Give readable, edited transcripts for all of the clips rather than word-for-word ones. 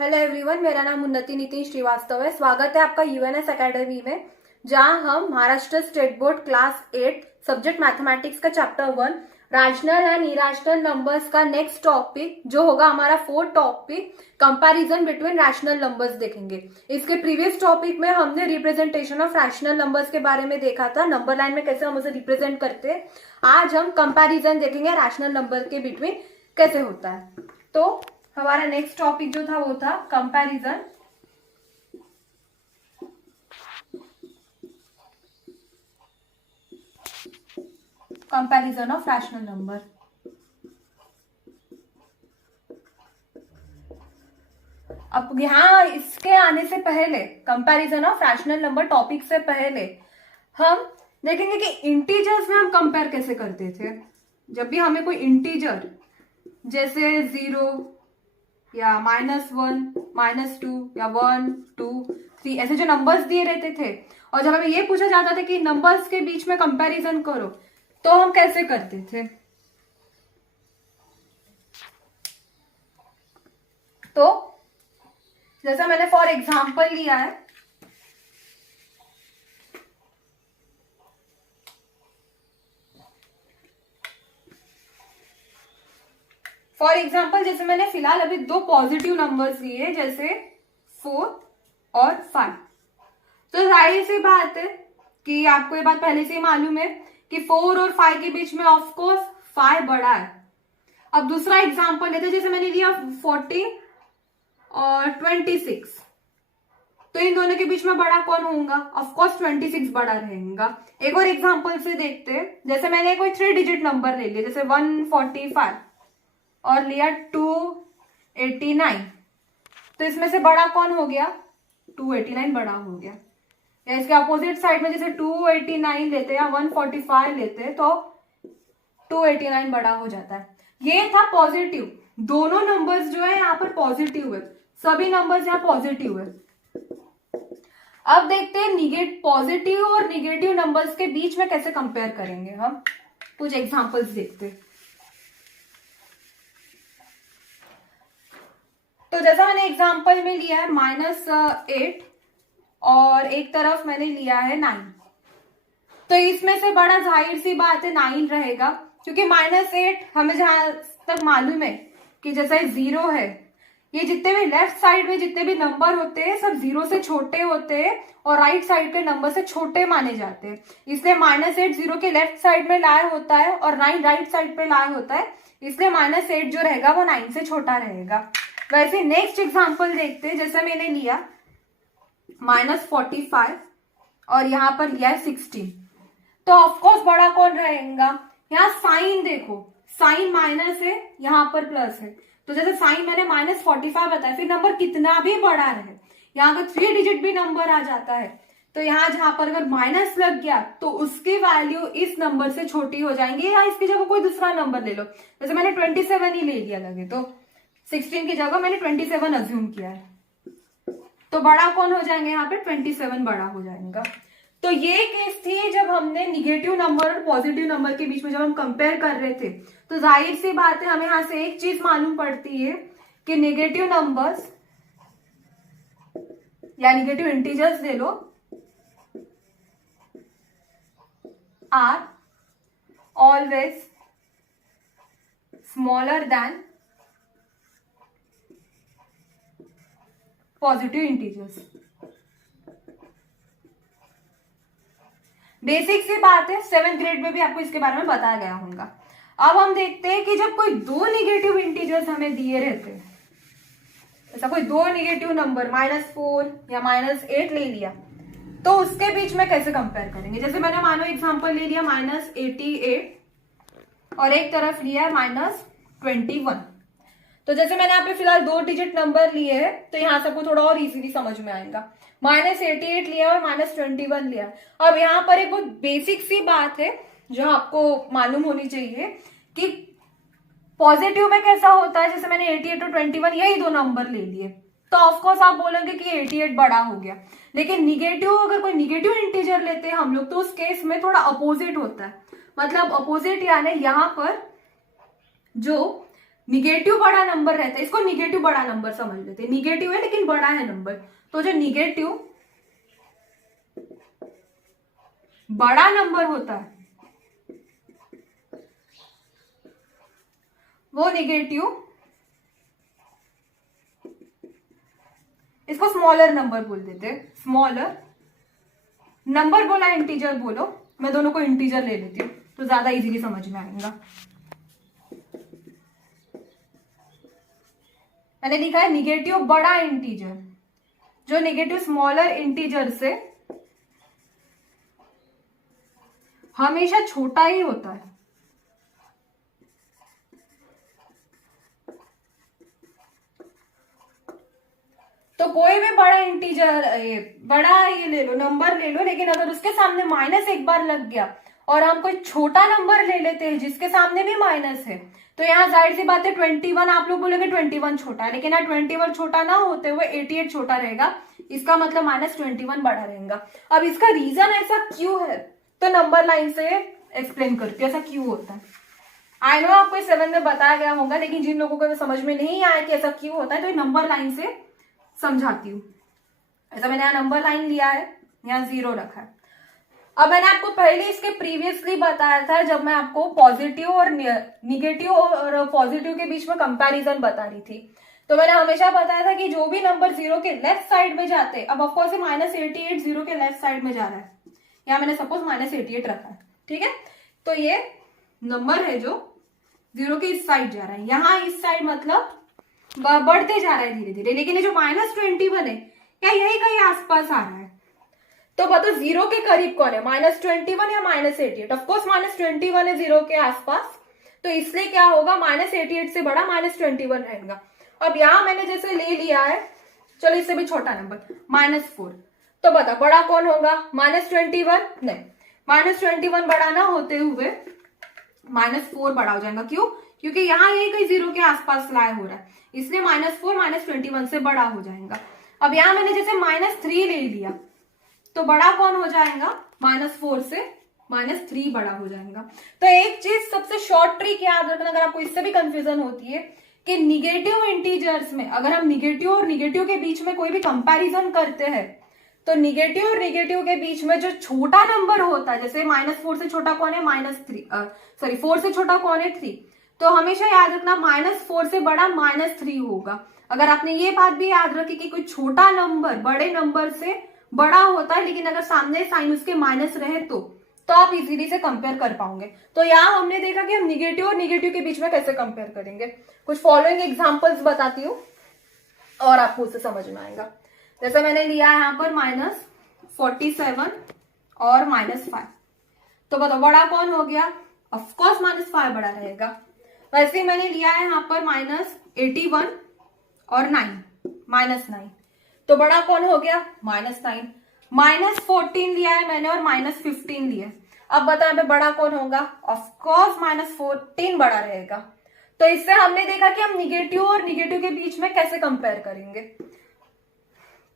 Hello everyone, मेरा नाम उन्नति नितिन श्रीवास्तव है। स्वागत है आपका यूएनएस एकेडमी में, जहां हम Maharashtra state board class 8 subject mathematics का chapter 1 rational and irrational numbers का नेक्स्ट टॉपिक जो होगा हमारा fourth topic comparison between rational numbers देखेंगे। इसके प्रीवियस टॉपिक में हमने रिप्रेजेंटेशन ऑफ रैशनल नंबर्स के बारे में देखा था, नंबर लाइन में कैसे हम उसे रिप्रेजेंट करते हैं। आज हम कंपैरिजन देखेंगे रैशनल नंबर के बिटवीन कैसे होता है। तो हमारा नेक्स्ट टॉपिक जो था वो था कंपैरिजन ऑफ रैशनल नंबर। अब यहां इसके आने से पहले, comparison of rational number topic से पहले हम देखेंगे कि इंटीजर्स में हम कंपेयर कैसे करते थे। जब भी हमें कोई इंटीजर जैसे 0 या -1, -2 या 1, 2, 3 ऐसे जो नंबर्स दिए रहते थे, और जब हमें ये पूछा जाता था कि नंबर्स के बीच में कंपैरिजन करो, तो हम कैसे करते थे। तो जैसा मैंने फॉर एग्जांपल लिया है, फॉर एग्जाम्पल जैसे मैंने फिलहाल अभी दो पॉजिटिव नंबर्स लिए, जैसे 4 और 5। तो जाहिर सी बात है कि आपको ये बात पहले से ही मालूम है कि 4 और 5 के बीच में ऑफकोर्स 5 बड़ा है। अब दूसरा एग्जाम्पल लेते हैं, जैसे मैंने लिया 14 और 26। तो इन दोनों के बीच में बड़ा कौन होगा? ऑफकोर्स 26 बड़ा रहेगा। एक और एग्जाम्पल से देखते हैं, जैसे मैंने कोई 3 डिजिट नंबर ले लिया, जैसे 145 और लिया 289। तो इसमें से बड़ा कौन हो गया? 289 बड़ा हो गया। या इसके अपोजिट साइड में जैसे 289 लेते हैं या 145 लेते हैं, तो 289 बड़ा हो जाता है। ये था पॉजिटिव। दोनों नंबर्स जो है यहाँ पर पॉजिटिव है, सभी नंबर्स यहाँ पॉजिटिव है। अब देखते हैं पॉजिटिव और निगेटिव नंबर्स के बीच में कैसे कंपेयर करेंगे। हम कुछ एग्जांपल्स देखते हैं। तो जैसा मैंने एग्जांपल में लिया है -8 और एक तरफ मैंने लिया है 9। तो इसमें से बड़ा जाहिर सी बात है 9 रहेगा, क्योंकि -8 हमें जहां तक मालूम है कि जैसा 0 है, ये जितने भी लेफ्ट साइड में जितने भी नंबर होते हैं सब 0 से छोटे होते हैं और राइट साइड के नंबर से छोटे माने जाते हैं। इसलिए -8 0 के लेफ्ट साइड में लाया होता है और 9 राइट साइड पे लाया होता है, इसलिए -8 जो रहेगा वो 9 से छोटा रहेगा। वैसे नेक्स्ट एग्जांपल देखते हैं, जैसे मैंने लिया -45 और यहाँ पर लिया 16। तो ऑफकोर्स बड़ा कौन रहेगा? यहाँ साइन देखो, साइन माइनस है, यहाँ पर प्लस है। तो जैसे साइन मैंने -45 बताया, फिर नंबर कितना भी बड़ा रहे, यहाँ अगर 3 डिजिट भी नंबर आ जाता है, तो यहाँ जहां पर अगर माइनस लग गया तो उसकी वैल्यू इस नंबर से छोटी हो जाएंगी, या इसकी जगह कोई दूसरा नंबर ले लो। जैसे मैंने 27 ही ले लिया लगे, तो 16 की जगह मैंने 27 अज्यूम किया है, तो बड़ा कौन हो जाएंगे? यहाँ पे 27 बड़ा हो जाएगा। तो ये केस थी जब हमने निगेटिव नंबर और पॉजिटिव नंबर के बीच में जब हम कंपेयर कर रहे थे। तो जाहिर सी बात है हमें यहां से एक चीज मालूम पड़ती है कि निगेटिव नंबर्स या निगेटिव इंटीजर्स ले लो are always smaller than positive integers. Basic सी बात है, 7th ग्रेड में भी आपको इसके बारे में बताया गया होगा। अब हम देखते हैं कि जब कोई दो निगेटिव इंटीजर्स हमें दिए रहते हैं, ऐसा कोई दो निगेटिव नंबर -4 या -8 ले लिया, तो उसके बीच में कैसे कंपेयर करेंगे। जैसे मैंने मानो एग्जांपल ले लिया -88 और एक तरफ लिया -21। तो जैसे मैंने यहाँ पे फिलहाल 2 डिजिट नंबर लिए हैं, तो यहाँ से आपको थोड़ा और इजीली समझ में आएगा। -88 लिया और -21 लिया। अब यहाँ पर एक बहुत बेसिक सी बात है जो आपको मालूम होनी चाहिए कि पॉजिटिव में कैसा होता है। जैसे मैंने 88 और 21 यही दो नंबर ले लिए, तो ऑफकोर्स आप बोलेंगे कि 88 बड़ा हो गया। लेकिन निगेटिव, अगर कोई निगेटिव इंटीजर लेते हैं हम लोग, तो उस केस में थोड़ा अपोजिट होता है। मतलब अपोजिट यानी यहाँ पर जो निगेटिव बड़ा नंबर रहता है, इसको निगेटिव बड़ा नंबर समझ लेते हैं, निगेटिव है लेकिन बड़ा है नंबर, तो जो निगेटिव बड़ा नंबर होता है वो निगेटिव, इसको स्मॉलर नंबर बोल देते हैं, स्मॉलर नंबर बोला इंटीजर बोलो, मैं दोनों को इंटीजर ले लेती हूँ तो ज्यादा इजीली समझ में आएगा। मैंने लिखा है निगेटिव बड़ा इंटीजर, जो निगेटिव स्मॉलर इंटीजर से हमेशा छोटा ही होता है। तो कोई भी बड़ा इंटीजर, बड़ा ये ले लो, नंबर ले लो, लेकिन अगर उसके सामने माइनस एक बार लग गया और हम कोई छोटा नंबर ले लेते हैं जिसके सामने भी माइनस है, तो यहाँ जाहिर सी बात है 21, आप लोग बोलेंगे 21 छोटा है, लेकिन यहाँ 21 छोटा ना होते हुए 88 छोटा रहेगा, इसका मतलब -21 बड़ा रहेगा। अब इसका रीजन ऐसा क्यों है तो नंबर लाइन से एक्सप्लेन करती हूँ ऐसा क्यों होता है। आई नो आपको 7 में बताया गया होगा, लेकिन जिन लोगों को समझ में नहीं आया कि ऐसा क्यों होता है तो ये नंबर लाइन से समझाती हूँ। ऐसा मैंने यहाँ नंबर लाइन लिया है, यहाँ 0 रखा है। अब मैंने आपको पहले इसके प्रीवियसली बताया था जब मैं आपको पॉजिटिव और निगेटिव और पॉजिटिव के बीच में कंपैरिजन बता रही थी, तो मैंने हमेशा बताया था कि जो भी नंबर 0 के लेफ्ट साइड में जाते, अब ऑफकोर्स -88 0 के लेफ्ट साइड में जा रहा है, यहाँ मैंने सपोज -88 रखा है, ठीक है, तो ये नंबर है जो 0 के इस साइड जा रहा है, यहाँ इस साइड मतलब बढ़ते जा रहा है धीरे धीरे, लेकिन ये जो -21 है क्या यही कहीं आसपास आ रहा है, तो बताओ 0 के करीब कौन है, -21 या -88? ऑफकोर्स -21 है 0 के आसपास, तो इसलिए क्या होगा -88 से बड़ा -21 रहेगा। अब यहां मैंने जैसे ले लिया है, चलो इससे भी छोटा नंबर -4, तो बता बड़ा कौन होगा, -21 नहीं, -21 बड़ा ना होते हुए -4 बड़ा हो जाएगा। क्यों? क्योंकि यहाँ यही कहीं 0 के आसपास लाए हो रहा है, इसलिए -4 -21 से बड़ा हो जाएगा। अब यहाँ मैंने जैसे -3 ले लिया, तो बड़ा कौन हो जाएगा, -4 से -3 बड़ा हो जाएगा। तो एक चीज सबसे शॉर्ट ट्रिक याद रखना, अगर आपको इससे भी कंफ्यूजन होती है कि निगेटिव इंटीजर्स में अगर हम निगेटिव और निगेटिव के बीच में कोई भी कंपैरिजन करते हैं, तो निगेटिव और निगेटिव के बीच में जो छोटा नंबर होता है, जैसे -4 से छोटा कौन है, 4 से छोटा कौन है, 3, तो हमेशा याद रखना -4 से बड़ा -3 होगा। अगर आपने ये बात भी याद रखी कि कोई छोटा नंबर बड़े नंबर से बड़ा होता है, लेकिन अगर सामने साइन उसके माइनस रहे तो आप इजीली से कंपेयर कर पाओगे। तो यहाँ हमने देखा कि हम निगेटिव और निगेटिव के बीच में कैसे कंपेयर करेंगे। कुछ फॉलोइंग एग्जांपल्स बताती हूँ और आपको उससे समझ में आएगा। जैसे मैंने लिया है यहाँ पर -47 और -5, तो बताओ बड़ा कौन हो गया, ऑफकोर्स -5 बड़ा रहेगा। वैसे ही मैंने लिया है यहाँ पर -81 और 9, तो बड़ा कौन हो गया, -9, -14 लिया है मैंने और -15 लिया है। अब बताओ मैं बड़ा कौन होगा, ऑफकोर्स -14 बड़ा रहेगा। तो इससे हमने देखा कि हम निगेटिव और निगेटिव के बीच में कैसे कंपेयर करेंगे।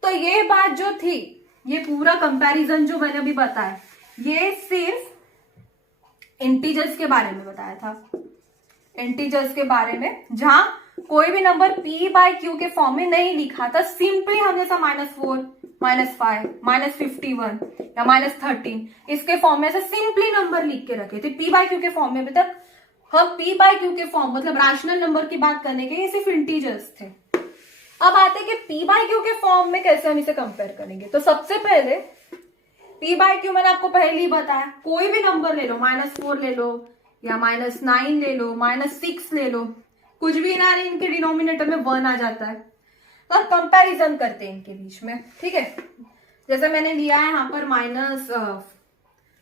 तो ये बात जो थी, ये पूरा कंपैरिजन जो मैंने अभी बताया, ये सिर्फ इंटीजर्स के बारे में बताया था, इंटीजर्स के बारे में जहां कोई भी नंबर p/q के फॉर्म में नहीं लिखा था, सिंपली हम जैसा -4, -5, -51 या -13 इसके फॉर्म में ऐसे सिंपली नंबर लिख के रखे थे p/q के फॉर्म में। अभी तक हम p/q के फॉर्म मतलब रैशनल नंबर की बात करने के, ये सिर्फ इंटीजर्स थे। अब आते हैं कि p/q के फॉर्म में कैसे हम इसे कंपेयर करेंगे। तो सबसे पहले p/q मैंने आपको पहले ही बताया, कोई भी नंबर ले लो, -4 ले लो या -9 ले लो, -6 ले लो, कुछ भी ना इनके डिनोमिनेटर में 1 आ जाता है, तो कंपैरिजन करते हैं इनके बीच में, ठीक है। जैसे मैंने लिया है यहाँ पर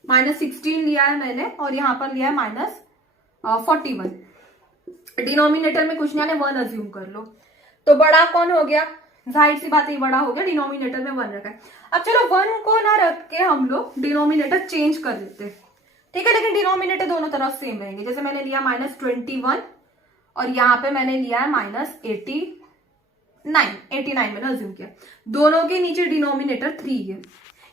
-16 लिया है मैंने और यहाँ पर लिया है -41, डिनोमिनेटर में कुछ नहीं, 1 अज्यूम कर लो, तो बड़ा कौन हो गया, जाहिर सी बात है बड़ा हो गया, डिनोमिनेटर में 1 रखा है। अब चलो 1 को ना रख के हम लोग डिनोमिनेटर चेंज कर देते हैं, ठीक है, लेकिन डिनोमिनेटर दोनों तरफ सेम रहेंगे। जैसे मैंने लिया -21 और यहाँ पे मैंने लिया है -89 मैंने अज्यूम किया, दोनों के नीचे डिनोमिनेटर 3 है।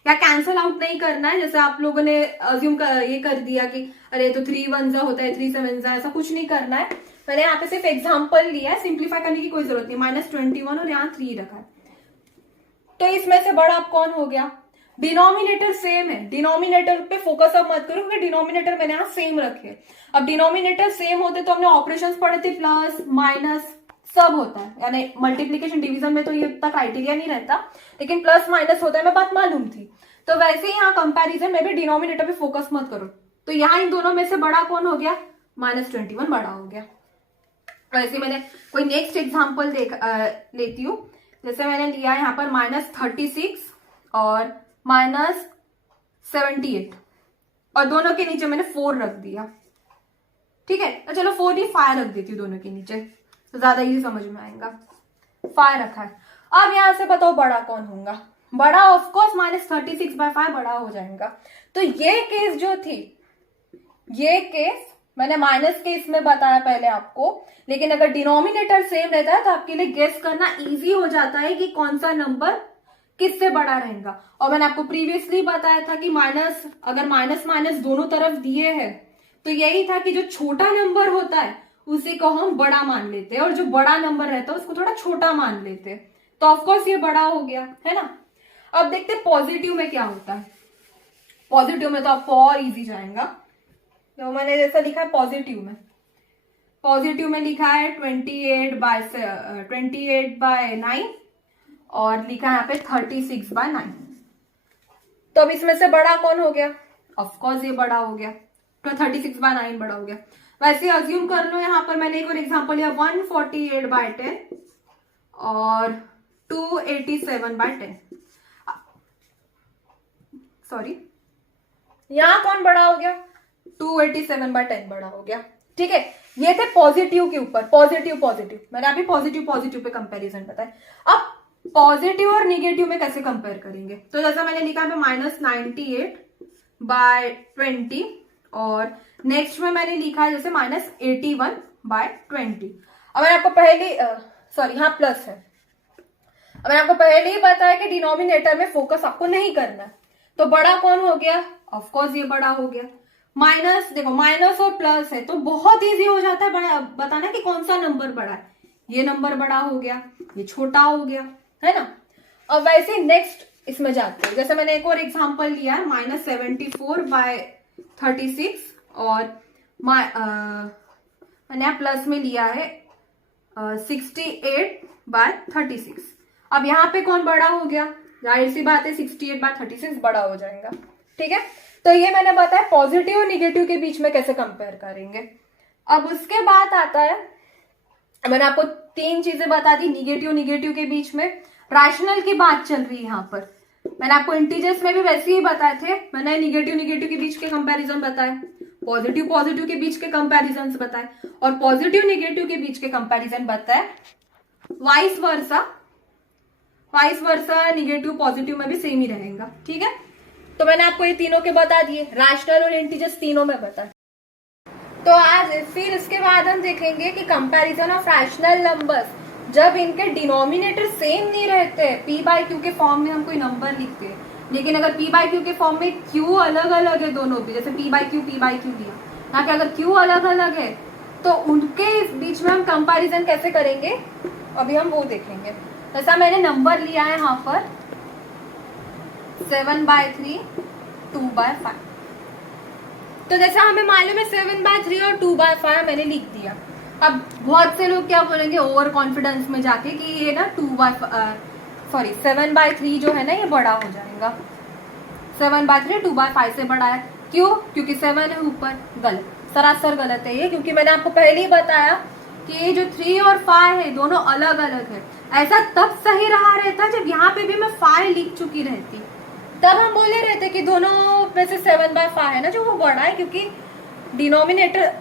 या कैंसल आउट नहीं करना है, जैसे आप लोगों ने अज्यूम ये कर दिया कि अरे तो 3 1 होता है 3 7 ऐसा कुछ नहीं करना है। मैंने यहाँ पे सिर्फ एग्जाम्पल लिया है, सिंप्लीफाई करने की कोई जरूरत नहीं। -21 और यहाँ 3 रखा है, तो इसमें से बड़ा अब कौन हो गया? डिनोमिनेटर सेम है, डिनोमिनेटर पे फोकस अब मत करो क्योंकि डिनोमिनेटर मैंने यहाँ सेम रखे। अब डिनोमिनेटर सेम होते तो हमने ऑपरेशंस पढ़े थे, प्लस माइनस सब होता है, यानी मल्टीप्लीकेशन डिवीजन में तो ये इतना क्राइटेरिया नहीं रहता, लेकिन प्लस माइनस होता है, मैं बात मालूम थी। तो वैसे ही यहाँ कंपैरिजन में भी डिनोमिनेटर पे फोकस मत करो। तो यहाँ इन दोनों में से बड़ा कौन हो गया? -21 बड़ा हो गया। वैसे मैंने कोई नेक्स्ट एग्जाम्पल लेती हूँ। जैसे मैंने लिया यहाँ पर -36 और -78 और दोनों के नीचे मैंने 4 रख दिया। ठीक है, तो चलो 4 नहीं 5 रख देती हूँ दोनों के नीचे, तो ज्यादा ये समझ में आएगा। 5 रखा है। अब यहां से बताओ बड़ा कौन होगा? बड़ा ऑफकोर्स -36/5 बड़ा हो जाएगा। तो ये केस जो थी, ये केस मैंने माइनस केस में बताया पहले आपको, लेकिन अगर डिनोमिनेटर सेम रहता है तो आपके लिए गेस करना इजी हो जाता है कि कौन सा नंबर किससे बड़ा रहेगा। और मैंने आपको प्रीवियसली बताया था कि अगर माइनस माइनस दोनों तरफ दिए हैं तो यही था कि जो छोटा नंबर होता है उसी को हम बड़ा मान लेते हैं और जो बड़ा नंबर रहता है उसको थोड़ा छोटा मान लेते हैं। तो ऑफकोर्स ये बड़ा हो गया है ना। अब देखते हैं पॉजिटिव में क्या होता है। पॉजिटिव में तो आपको और इजी जाएगा। तो मैंने जैसा लिखा है पॉजिटिव में लिखा है 28/9 और लिखा है यहाँ पे 36/9। तो अब इसमें से बड़ा कौन हो गया? ऑफकोर्स ये बड़ा हो गया, तो 36/9 बड़ा हो गया। वैसे अज्यूम कर लो, यहाँ पर मैंने एक और एग्जांपल लिया 148/10 और 287/10। सॉरी, यहां कौन बड़ा हो गया? 287/10 बड़ा हो गया। ठीक है, ये थे पॉजिटिव के ऊपर, पॉजिटिव मैंने अभी पॉजिटिव पे कंपैरिजन बताया। अब पॉजिटिव और निगेटिव में कैसे कंपेयर करेंगे? तो जैसा मैंने लिखा है -98/20 और नेक्स्ट में मैंने लिखा है जैसे -81/20। अब मैंने आपको पहले यहाँ प्लस है। अब मैंने आपको पहले ही बताया कि डिनोमिनेटर में फोकस आपको नहीं करना है। तो बड़ा कौन हो गया? ऑफकोर्स ये बड़ा हो गया। माइनस, देखो माइनस और प्लस है तो बहुत इजी हो जाता है बड़ा बताना कि कौन सा नंबर बड़ा है। ये नंबर बड़ा हो गया, ये छोटा हो गया, है ना। अब वैसे नेक्स्ट इसमें जाते हैं। जैसे मैंने एक और एग्जांपल लिया है -74/36 और मैंने प्लस में लिया है 68/36। अब यहाँ पे कौन बड़ा हो गया? जाहिर सी बात है 68/36 बड़ा हो जाएगा। ठीक है, तो ये मैंने बताया पॉजिटिव और निगेटिव के बीच में कैसे कंपेयर करेंगे। अब उसके बाद आता है, मैंने आपको 3 चीजें बता दी निगेटिव के बीच में। रैशनल की बात चल रही है यहाँ पर। मैंने आपको इंटीजर्स में भी वैसे ही बताए थे, मैंने निगेटिव के बीच के कंपैरिजन बताए, पॉजिटिव के बीच के कंपैरिजन बताए और पॉजिटिव निगेटिव के बीच के कंपैरिजन बताए। वाइस वर्सा निगेटिव पॉजिटिव में भी सेम ही रहेगा। ठीक है, तो मैंने आपको ये तीनों के बता दिए, रैशनल और इंटीजर्स तीनों में बताए। तो आज फिर इसके बाद हम देखेंगे कि कंपैरिजन ऑफ रैशनल नंबर्स जब इनके डिनोमिनेटर सेम नहीं रहते, p/q के फॉर्म में हम कोई नंबर लिखते हैं, लेकिन अगर p/q के फॉर्म में q अलग अलग है दोनों भी, जैसे p/q लिया, यहाँ पे अगर q अलग अलग है तो उनके बीच में हम कंपैरिजन कैसे करेंगे अभी हम वो देखेंगे। जैसा मैंने नंबर लिया है यहाँ पर 7/3 2/5। तो जैसा हमें मालूम है 7/3 और 2/5 मैंने लिख दिया। अब बहुत से लोग क्या बोलेंगे ओवर कॉन्फिडेंस में जाके कि ये ना 7/3 जो है ना ये बड़ा हो जाएगा। 7/3 2/5 से बड़ा है। क्यों? क्योंकि 7 है ऊपर। गलत, सरासर गलत है ये, क्योंकि मैंने आपको पहले ही बताया कि ये जो 3 और 5 है दोनों अलग अलग है। ऐसा तब सही रहा रहता जब यहाँ पे भी मैं 5 लिख चुकी रहती, तब हम बोले रहते कि दोनों में से 7/5 है ना जो वो बड़ा है, क्योंकि डिनोमिनेटर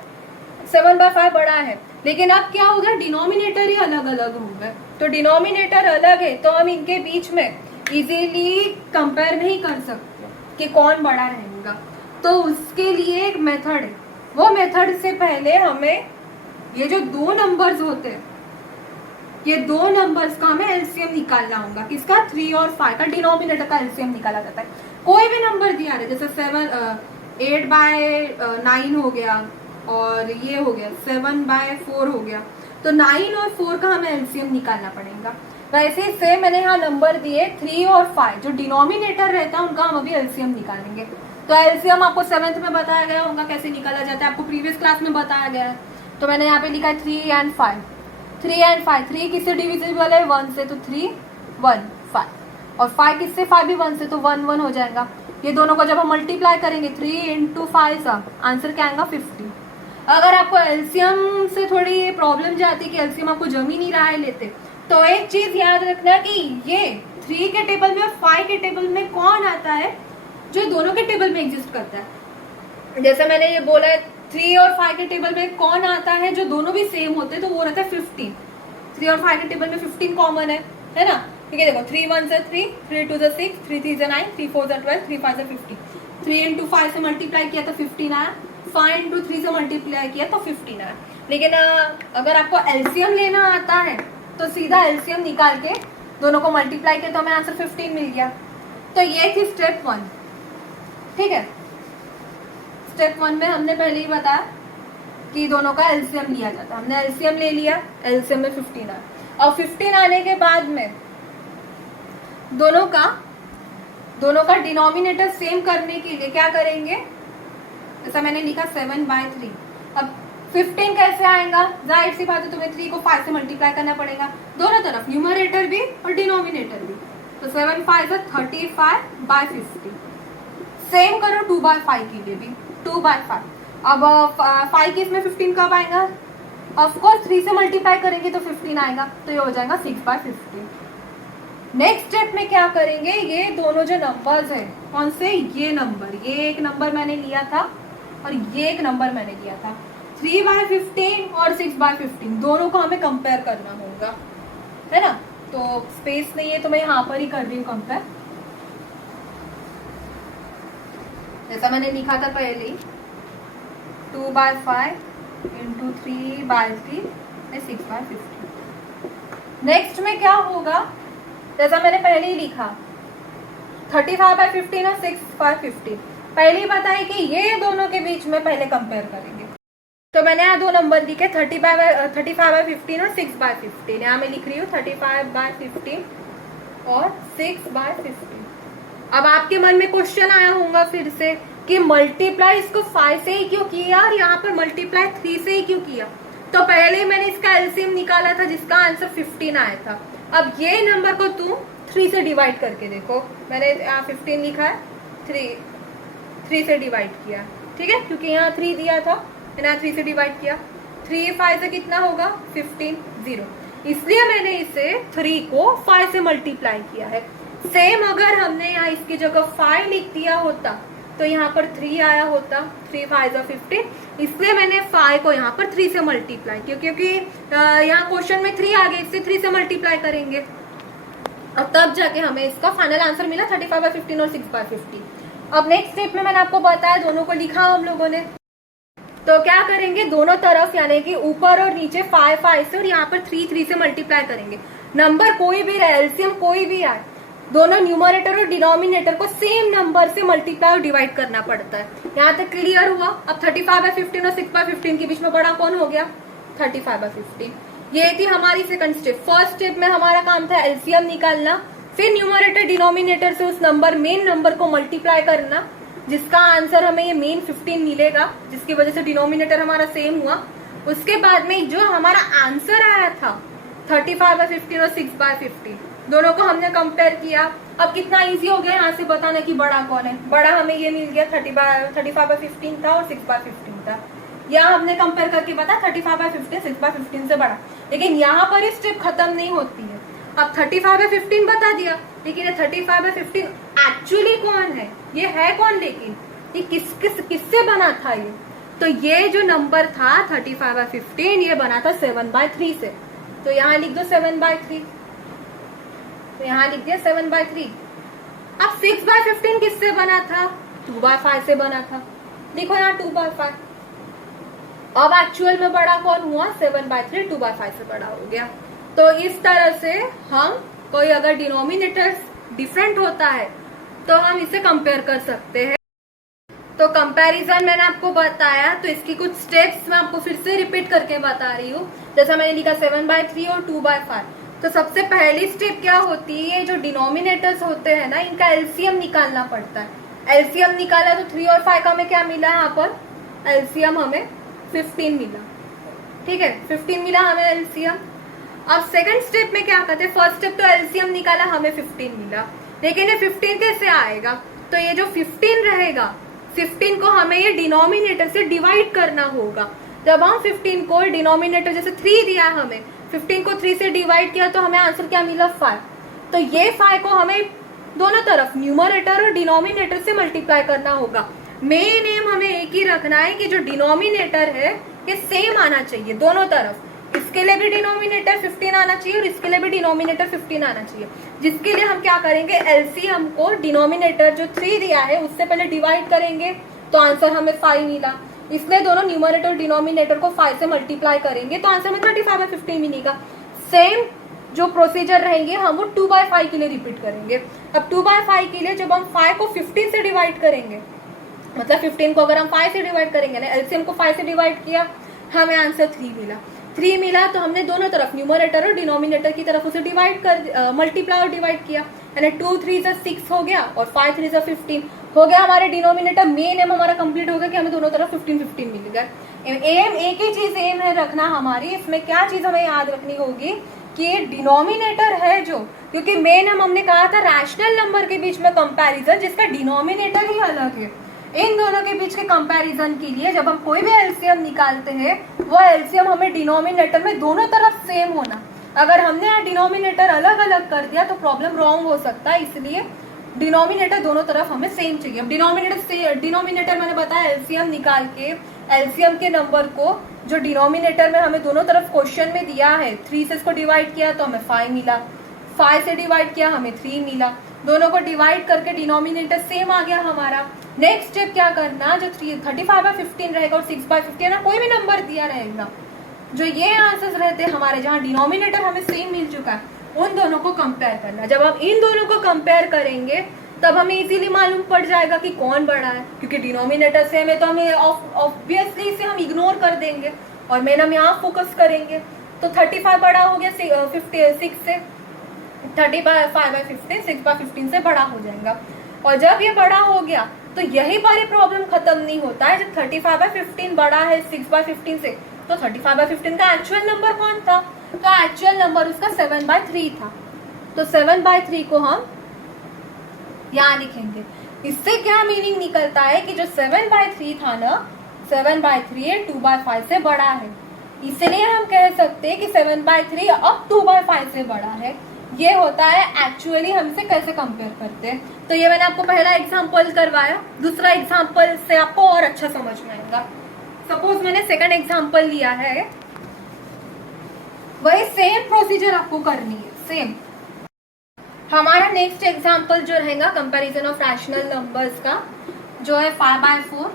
7/5 बड़ा है। लेकिन अब क्या हो गया, डिनोमिनेटर ही अलग अलग हो गए। तो डिनोमिनेटर अलग है तो हम इनके बीच में इजीली कंपेयर नहीं कर सकते कि कौन बड़ा रहेगा। तो उसके लिए एक मेथड है। वो मेथड से पहले हमें ये जो 2 नंबर्स होते हैं, ये 2 नंबर्स का हमें एलसीएम निकालना होगा। किसका? 3 और 5 का डिनोमिनेटर का एलसीएम निकाला जाता है। कोई भी नंबर दिया है, जैसे 8/9 हो गया और ये हो गया 7/4 हो गया। तो 9 और 4 का हमें एलसीएम निकालना पड़ेगा। वैसे ही सेम मैंने यहाँ नंबर दिए 3 और 5, जो डिनोमिनेटर रहता है उनका हम अभी एलसीएम निकालेंगे। तो एलसीएम आपको 7th में बताया गया होगा कैसे निकाला जाता है, आपको प्रीवियस क्लास में बताया गया है। तो मैंने यहाँ पे लिखा 3 and 5। 3 and 5, 3 किससे डिविजिबल है 1 से, तो 3 1 5, और 5 किससे 5 भी 1 से, तो 1 1 हो जाएगा। ये दोनों को जब हम मल्टीप्लाई करेंगे 3 × 5 सा आंसर क्या आएगा 50। अगर आपको एलसीएम से थोड़ी प्रॉब्लम जाती कि एलसीएम आपको जम ही नहीं रहा है लेते, तो एक चीज याद रखना कि ये 3 के टेबल में और 5 के टेबल में कौन आता है, जो दोनों के टेबल में एग्जिस्ट करता है। जैसे मैंने ये बोला है 3 और 5 के टेबल में कौन आता है जो दोनों भी सेम होते हैं, तो वो रहता है 15। 3 और 5 के टेबल में 15 कॉमन है ना। ठीक है, देखो 3 1 से 3, 3 2 से 6, 3 3 से 9, 3 4 से 12, 3 5 से 50। 3 × 5 से मल्टीप्लाई किया तो 15 आया, 5 × 3 से मल्टीप्लाई किया तो 15 आया। लेकिन अगर आपको एलसीएम लेना आता है तो सीधा एलसीएम निकाल के दोनों को मल्टीप्लाई किया तो हमें आंसर 15 मिल गया। तो ये थी स्टेप 1। ठीक है, स्टेप 1 में हमने पहले ही बताया कि दोनों का एलसीएम लिया जाता है। हमने एलसीएम ले लिया, एलसीएम में 15 आया। और 15 आने के बाद में दोनों का डिनोमिनेटर सेम करने के लिए क्या करेंगे, जैसा मैंने लिखा 7/3। अब 15 कैसे आएगा, जाहिर सी बात है तुम्हें 3 को 5 से मल्टीप्लाई करना पड़ेगा दोनों तरफ, न्यूमरेटर भी और डिनोमिनेटर भी। तो 7 5 से 35/50। सेम करो 2/5 के लिए भी, 2/5। अब 5 की इसमें 15 कब आएगा, ऑफकोर्स 3 से मल्टीप्लाई करेंगे तो 15 आएगा, तो ये हो जाएगा 6/50। नेक्स्ट स्टेप में क्या करेंगे, ये दोनों जो नंबर्स है, कौन से, ये नंबर, ये एक नंबर मैंने लिया था और ये एक नंबर मैंने लिया था, 3/15 और 6/15, दोनों को हमें कंपेयर करना होगा, है ना। तो स्पेस नहीं है तो मैं यहाँ पर ही कर रही हूँ कंपेयर। जैसा मैंने लिखा था पहले 2/5 × 3/3 में 6/15। नेक्स्ट में क्या होगा, जैसा मैंने पहले ही लिखा 35/15 और 6/15, पहले ही बताया कि ये दोनों के बीच में पहले कंपेयर करेंगे। तो मैंने यहाँ दो नंबर लिखे 35/15 और 6/15। यहाँ मैं लिख रही हूँ 35/15 और 6/15। अब आपके मन में क्वेश्चन आया होगा फिर से कि मल्टीप्लाई इसको 5 से ही क्यों किया और यहाँ पर मल्टीप्लाई 3 से ही क्यों किया। तो पहले मैंने इसका एलसीएम निकाला था जिसका आंसर 15 आया था। अब ये नंबर को तुम 3 से डिवाइड करके देखो, मैंने यहाँ 15 लिखा है, 3 से डिवाइड किया, ठीक है, क्योंकि यहाँ 3 दिया था, मैंने यहाँ 3 से डिवाइड किया। 3 5 से कितना होगा 15 0, इसलिए मैंने इसे 3 को 5 से मल्टीप्लाई किया है। सेम अगर हमने यहाँ इसकी जगह 5 लिख दिया होता तो यहाँ पर 3 आया होता, 3 5 15, इसलिए मैंने 5 को यहाँ पर 3 से मल्टीप्लाई किया, क्योंकि यहाँ क्वेश्चन में 3 आ गए, इससे 3 से मल्टीप्लाई करेंगे और तब जाके हमें इसका फाइनल आंसर मिला 35/15 और 6/15। अब नेक्स्ट स्टेप में मैंने आपको बताया, दोनों को लिखा हम लोगों ने, तो क्या करेंगे दोनों तरफ यानी कि ऊपर और नीचे 5 5 से और यहाँ पर 3 3 से मल्टीप्लाई करेंगे। नंबर कोई भी रहे, एलसीएम कोई भी आए, दोनों न्यूमरेटर और डिनोमिनेटर को सेम नंबर से मल्टीप्लाई और डिवाइड करना पड़ता है। यहाँ तक क्लियर हुआ। अब 35/15 और 6/15 के बीच में बड़ा कौन हो गया 35/15। ये थी हमारी सेकंड स्टेप। फर्स्ट स्टेप में हमारा काम था एलसीएम निकालना, फिर न्यूमरेटर डिनोमिनेटर से उस नंबर मेन नंबर को मल्टीप्लाई करना, जिसका आंसर हमें ये मेन 15 मिलेगा, जिसकी वजह से डिनोमिनेटर हमारा सेम हुआ। उसके बाद में जो हमारा आंसर आया था 35/15 और 6/15, दोनों को हमने कंपेयर किया। अब कितना इजी हो गया यहाँ से बताना कि बड़ा कौन है। बड़ा हमें ये मिल गया 35/15 था और 6/15 था। यहाँ हमने कंपेयर करके बता 35/15 6/15 से बड़ा। लेकिन यहाँ पर ये स्टेप खत्म नहीं होती है। अब 35/15 बता दिया, लेकिन ये 35/15 एक्चुअली कौन है, ये है कौन, लेकिन ये किससे बना था ये, तो ये जो नंबर था 35/15 ये बना था 7/3 से। तो यहाँ लिख दो 7/3, तो यहाँ लिख दिया 7/3। अब 6/15 किससे बना था 2/5 से बना था, देखो यहाँ 2/5। अब एक्चुअल में बड़ा कौन हुआ 7/3, 2/5 से बड़ा हो गया। तो इस तरह से हम कोई अगर डिनोमिनेटर्स डिफरेंट होता है तो हम इसे कंपेयर कर सकते हैं। तो कंपैरिजन मैंने आपको बताया, तो इसकी कुछ स्टेप्स मैं आपको फिर से रिपीट करके बता रही हूँ। जैसा मैंने लिखा 7/3 और 2/5। तो सबसे पहली स्टेप क्या होती है, जो डिनोमिनेटर्स होते हैं ना, इनका एलसीएम निकालना पड़ता है। एलसीएम निकाला तो 3 और 5 का हमें क्या मिला, यहाँ पर एलसीएम हमें 15 मिला। ठीक है, 15 मिला हमें एलसीएम। अब सेकंड स्टेप में क्या करते हैं, फर्स्ट स्टेप तो एलसीएम निकाला, हमें 15 मिला, लेकिन ये 15 कैसे आएगा, तो ये जो 15 रहेगा, 15 को हमें ये डिनोमिनेटर से डिवाइड करना होगा। जब हम 15 को डिनोमिनेटर, जैसे 3 दिया हमें, 15 को 3 से डिवाइड किया तो हमें आंसर क्या मिला, 5। तो ये 5 को हमें दोनों तरफ न्यूमरेटर और डिनोमिनेटर से मल्टीप्लाई करना होगा। मेन एम हमें एक ही रखना है कि जो डिनोमिनेटर है ये सेम आना चाहिए दोनों तरफ। इसके लिए भी डिनोमिनेटर 15 आना चाहिए और इसके लिए भी डिनोमिनेटर 15 आना चाहिए, जिसके लिए हम क्या करेंगे, एलसीएम को डिनोमिनेटर जो 3 दिया है उससे पहले डिवाइड करेंगे, तो आंसर हमें 5 मिला। इसलिए दोनों न्यूमरेटर और डिनोमिनेटर को 5 से मल्टीप्लाई करेंगे तो आंसर में 35/15 मिलेगा। सेम जो प्रोसीजर रहेंगे हम वो 2/5 के लिए रिपीट करेंगे। अब 2/5 के लिए जब हम 5 को 15 से डिवाइड करेंगे, मतलब 15 को अगर हम 5 से डिवाइड करेंगे ना, एलसीएम को 5 से डिवाइड किया, हमें आंसर 3 मिला। 3 मिला तो हमने दोनों तरफ न्यूमरेटर और डिनोमिनेटर की तरफ उसे डिवाइड कर मल्टीप्लाई और डिवाइड किया, यानी 2 3 6 हो गया और 5 3 15 हो गया। हमारे डिनोमिनेटर मेन एम हमारा कंप्लीट हो गया कि हमें दोनों तरफ 15 मिल गया। एम एक ही चीज एम है रखना हमारी, इसमें क्या चीज हमें याद रखनी होगी कि डिनोमिनेटर है जो, क्योंकि मेन हमने कहा था रैशनल नंबर के बीच में कंपैरिजन जिसका डिनोमिनेटर ही अलग है, इन दोनों के बीच के कंपैरिजन के लिए जब हम कोई भी एलसीएम निकालते हैं वो एलसीएम हमें डिनोमिनेटर में दोनों तरफ सेम होना। अगर हमने डिनोमिनेटर अलग अलग कर दिया तो प्रॉब्लम रॉन्ग हो सकता है, इसलिए डिनोमिनेटर दोनों तरफ हमें सेम चाहिए। अब डिनोमिनेटर मैंने बताया एलसीएम निकाल के एलसीएम के नंबर को जो डिनोमिनेटर में हमें दोनों तरफ क्वेश्चन में दिया है, 3 से इसको डिवाइड किया तो हमें 5 मिला, 5 से डिवाइड किया हमें 3 मिला, दोनों को डिवाइड करके डिनोमिनेटर सेम आ गया हमारा। नेक्स्ट स्टेप क्या करना, जो 35/15 रहेगा और 6/15 ना कोई भी नंबर दिया रहेगा, जो ये आंसर्स रहते हैं हमारे जहाँ डिनोमिनेटर हमें सेम मिल चुका है, उन दोनों को कंपेयर करना। जब हम इन दोनों को कंपेयर करेंगे तब हमें इजीली मालूम पड़ जाएगा कि कौन बड़ा है, क्योंकि डिनोमिनेटर सेम है तो हमें ऑब्वियसली इसे हम इग्नोर कर देंगे और मेन हम यहाँ फोकस करेंगे। तो 35 बड़ा हो गया 6 से, 35/15 6/15 से बड़ा हो जाएगा। और जब ये बड़ा हो गया तो यही पर प्रॉब्लम खत्म नहीं होता है। जब 35/15 बड़ा है 6/15 से, तो 35/15 का एक्चुअल नंबर कौन था, तो एक्चुअल नंबर उसका 7/3 था। तो 7/3 को हम यहाँ लिखेंगे। इससे क्या मीनिंग निकलता है कि जो 7/3 था ना, 7/3 2/5 से बड़ा है, इसलिए हम कह सकते हैं कि 7/3 अब 2/5 से बड़ा है। ये होता है एक्चुअली हमसे कैसे कंपेयर करते हैं। तो ये मैंने आपको पहला एग्जांपल करवाया, दूसरा एग्जांपल से आपको और अच्छा समझ में आएगा। सपोज मैंने सेकंड एग्जांपल लिया है, वही सेम प्रोसीजर आपको करनी है, सेम। हमारा नेक्स्ट एग्जांपल जो रहेगा कंपैरिजन ऑफ रैशनल नंबर्स का, जो है 5/4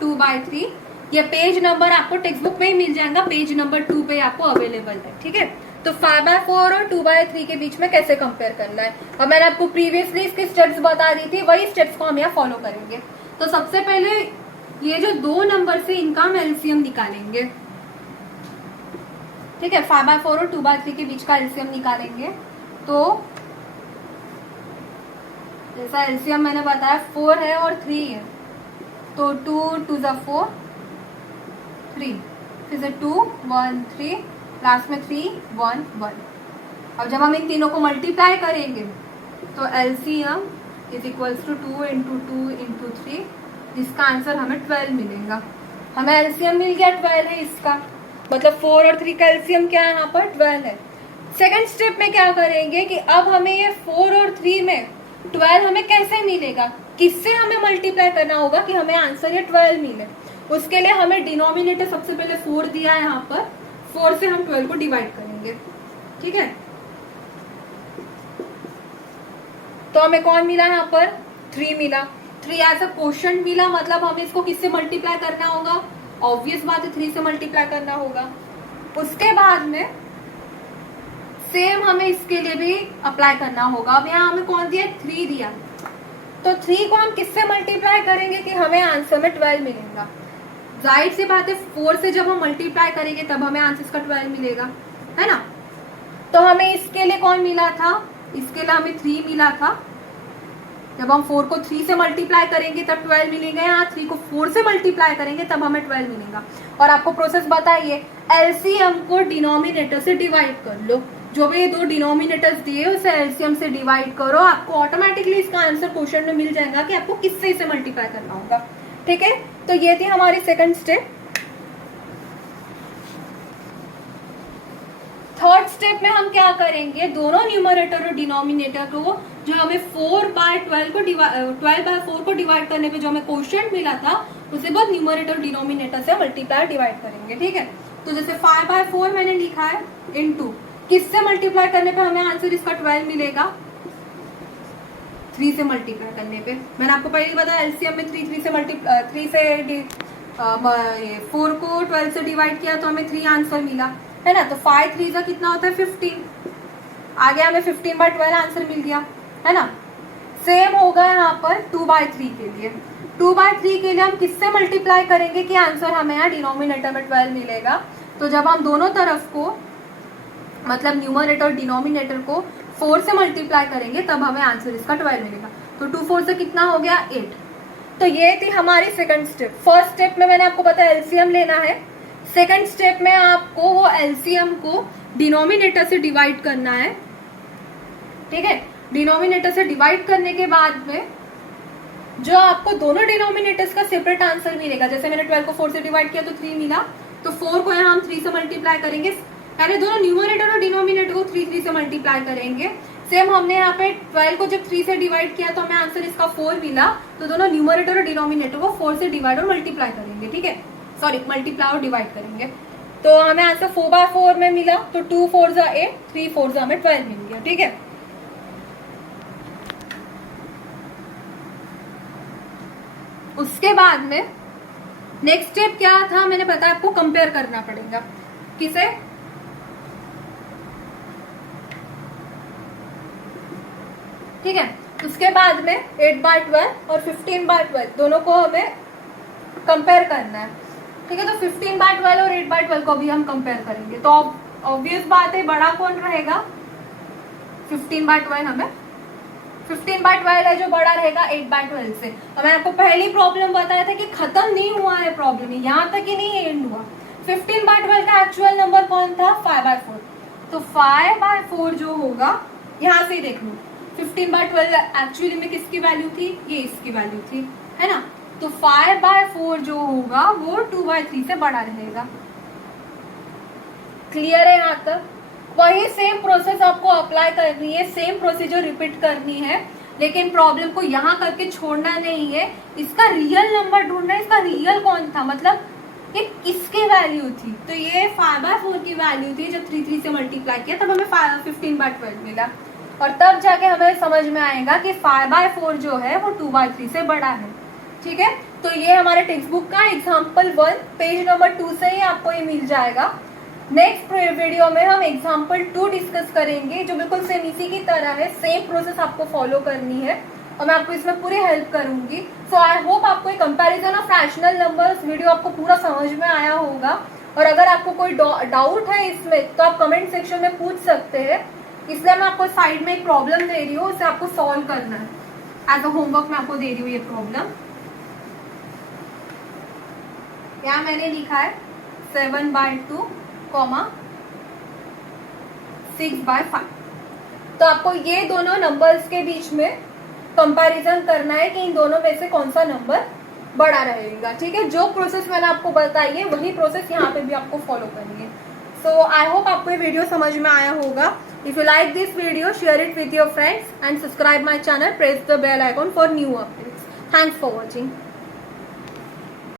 2/3। ये पेज नंबर आपको टेक्स्ट बुक में ही मिल जाएगा, पेज नंबर 2 पे आपको अवेलेबल है। ठीक है, तो 5/4 और 2/3 के बीच में कैसे कंपेयर करना है, और मैंने आपको प्रीवियसली इसके स्टेप्स बता दी थी, वही स्टेप्स को हम यहाँ फॉलो करेंगे। तो सबसे पहले ये जो दो नंबर से इनका हम एलसीएम निकालेंगे। ठीक है, 5/4 और 2/3 के बीच का एलसीएम निकालेंगे। तो जैसा एलसीएम मैंने बताया 4 है और 3 है, तो 2 2 4 3, फिर से 2 1 3, लास्ट में 3 1 1। अब जब हम इन तीनों को मल्टीप्लाई करेंगे तो एलसीएम इज इक्वल्स टू 2 × 2 × 3, जिसका आंसर हमें 12 मिलेगा। हमें एलसीएम मिल गया 12 है इसका, मतलब 4 और 3 का एलसीएम क्या है, यहाँ पर 12 है। सेकंड स्टेप में क्या करेंगे कि अब हमें ये 4 और 3 में 12 हमें कैसे मिलेगा, किससे हमें मल्टीप्लाई करना होगा कि हमें आंसर ये 12 मिले। उसके लिए हमें डिनोमिनेटर सबसे पहले 4 दिया है यहाँ पर, 4 से हम 12 को डिवाइड करेंगे। ठीक है, तो हमें कौन मिला यहाँ पर, 3 मिला। 3 एज अ क्वोशंट मिला, मतलब हमें इसको किससे मल्टीप्लाई करना होगा, ऑब्वियस बात है 3 से मल्टीप्लाई करना होगा। उसके बाद में सेम हमें इसके लिए भी अप्लाई करना होगा। अब यहाँ हमें कौन दिया, 3 दिया, तो 3 को हम किससे मल्टीप्लाई करेंगे कि हमें आंसर में 12 मिलेगा? जाहिर सी बात है 4 से जब हम मल्टीप्लाई करेंगे तब हमें आंसर का 12 मिलेगा, है ना। तो हमें इसके लिए कौन मिला था? इसके लिए हमें 3 मिला था। जब हम 4 को 3 से मल्टीप्लाई करेंगे तब 12 मिलेगा, यहाँ 3 को 4 से मल्टीप्लाई करेंगे तब हमें 12 मिलेगा। और आपको प्रोसेस बताइए, एलसीएम को डिनोमिनेटर से डिवाइड कर लो। जो भी 2 डिनोमिनेटर्स दिए उसे एलसीएम से डिवाइड करो, आपको ऑटोमेटिकली इसका आंसर क्वेश्चन में मिल जाएगा कि आपको किससे इसे मल्टीप्लाई करना होगा। ठीक है, तो ये थी हमारी सेकंड स्टेप। थर्ड स्टेप में हम क्या करेंगे, दोनों न्यूमरेटर और डिनोमिनेटर को, जो हमें 4/12 को 12/4 को डिवाइड करने पे जो हमें क्वोशिएंट मिला था, उसे बहुत न्यूमरेटर डिनोमिनेटर से मल्टीप्लाई डिवाइड करेंगे। ठीक है, तो जैसे 5/4 मैंने लिखा है इनटू किससे मल्टीप्लाई करने पे हमें आंसर इसका 12 मिलेगा? 3 से मल्टीप्लाई करने पे। मैंने आपको पहले बताया एलसीएम में 3 से 4 को 12 से डिवाइड किया तो हमें 3 आंसर मिला, है ना। तो 5 3 का कितना होता है? 15। आगे हमें 15/12 आंसर मिल गया, है ना। सेम होगा यहाँ पर 2/3 के लिए। 2/3 के लिए हम किससे मल्टीप्लाई करेंगे कि आंसर हमें यहाँ डिनोमिनेटर में 12 मिलेगा? तो जब हम दोनों तरफ को, मतलब न्यूमरेटर और डिनोमिनेटर को 4 से मल्टीप्लाई करेंगे तब हमें आंसर इसका 12 मिलेगा। तो 2 4 से कितना हो गया? 8। तो ये थी हमारी सेकंड स्टेप। फर्स्ट स्टेप में मैंने आपको बताया एलसीएम लेना है। सेकंड स्टेप में आपको वो एलसीएम को डिनोमिनेटर से डिवाइड करना है। ठीक है, डिनोमिनेटर से डिवाइड करने के बाद में जो आपको दोनों डिनोमिनेटर्स का सेपरेट आंसर मिलेगा, जैसे मैंने 12 को 4 से डिवाइड किया तो 3 मिला, तो 4 को यहाँ हम 3 से मल्टीप्लाई करेंगे, यानी दोनों न्यूमरेटर और डिनोमिनेटर को 3 से मल्टीप्लाई करेंगे। सेम हमने यहाँ पे 12 को जब 3 से डिवाइड किया तो हमें आंसर इसका 4 मिला, तो दोनों न्यूमरेटर और डिनोमिनेटर को 4 से डिवाइड और मल्टीप्लाई करेंगे। ठीक है, सॉरी मल्टीप्लाई और डिवाइड करेंगे, तो हमें आंसर 4/4 में मिला। तो 2 4 जा 8, 3 4 जा हमें 12 मिल गया। ठीक है, उसके बाद में नेक्स्ट स्टेप क्या था, मैंने बताया आपको कंपेयर करना पड़ेगा। किसे? ठीक है, उसके बाद में 8/12 और 15/12 दोनों को हमें कंपेयर करना है। ठीक है, तो 15/12 और 8/12 को भी हम कंपेयर करेंगे। तो ऑब्वियस बात है बड़ा कौन रहेगा? 15/12 हमें 15/12 है जो बड़ा रहेगा 8/12 से। और मैंने आपको पहली प्रॉब्लम बताया था कि खत्म नहीं हुआ है प्रॉब्लम, यहाँ तक ही नहीं एंड हुआ। 15/12 का एक्चुअल नंबर कौन था? 5/4। तो 5/4 जो होगा, यहाँ से ही देख लो, 15/12 एक्चुअली में किसकी वैल्यू थी? ये इसकी वैल्यू थी, है ना। तो 5/4 जो होगा वो 2/3 से बड़ा रहेगा। क्लियर है यहाँ तक? वही सेम प्रोसेस आपको अप्लाई करनी है, सेम प्रोसीजर रिपीट करनी है, लेकिन प्रॉब्लम को यहाँ करके छोड़ना नहीं है। इसका रियल नंबर ढूंढना है, इसका रियल कौन था, मतलब ये किसकी वैल्यू थी। तो ये 5/4 की वैल्यू थी, जब 3 से मल्टीप्लाई किया तब हमें 15/12 मिला, और तब जाके हमें समझ में आएगा कि 5/4 जो है वो 2/3 से बड़ा है। ठीक है, तो ये हमारे टेक्स्ट बुक का एग्जाम्पल 1 पेज नंबर 2 से ही आपको ये मिल जाएगा। नेक्स्ट वीडियो में हम एग्जाम्पल 2 डिस्कस करेंगे, जो बिल्कुल सेम इसी की तरह है, सेम प्रोसेस आपको फॉलो करनी है और मैं आपको इसमें पूरी हेल्प करूंगी। सो आई होप आपको एक comparison of rational numbers video आपको पूरा समझ में आया होगा। और अगर आपको कोई डाउट है इसमें तो आप कमेंट सेक्शन में पूछ सकते हैं, इसलिए मैं आपको साइड में एक प्रॉब्लम दे रही हूँ, उसे आपको सॉल्व करना है। एज अ होमवर्क मैं आपको दे रही हूँ ये प्रॉब्लम। यहाँ मैंने लिखा है 7/2, 6/5। तो आपको ये दोनों नंबर्स के बीच में कंपैरिजन करना है कि इन दोनों में से कौन सा नंबर बड़ा रहेगा। ठीक है, जो प्रोसेस मैंने आपको बताई है वही प्रोसेस यहाँ पे भी आपको फॉलो करेंगे। सो आई होप आपको ये वीडियो समझ में आया होगा। If you like this video, share it with your friends and subscribe my channel, press the bell icon for new updates. Thanks for watching.